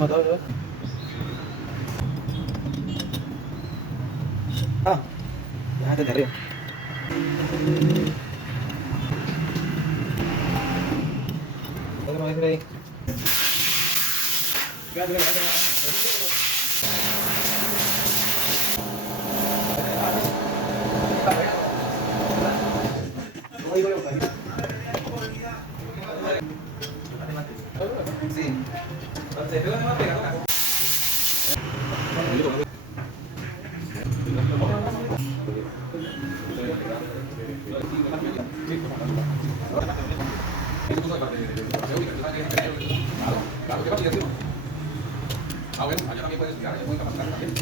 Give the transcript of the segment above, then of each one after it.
motor, ¿no? Ah, ya desde arriba. ¿Qué me decir ahí? Sí. Ah, bueno, allá también puedes estudiar, es muy capacitante también.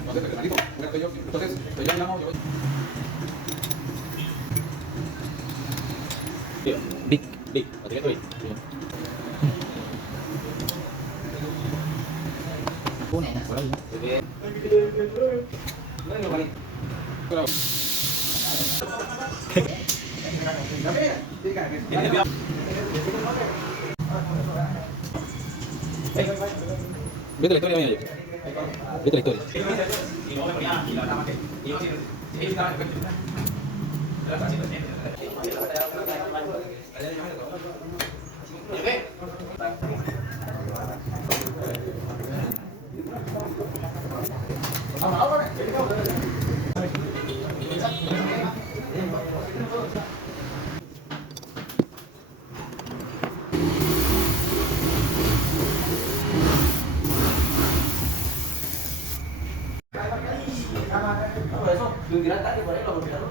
Entonces, personalito, estoy yo digamos, yo... Dick, Dick, lo tenía Dick. Una, por ahí. Vete la historia mía. Vete la historia. Por eso, de un gran ataque por ahí, lo golpearon.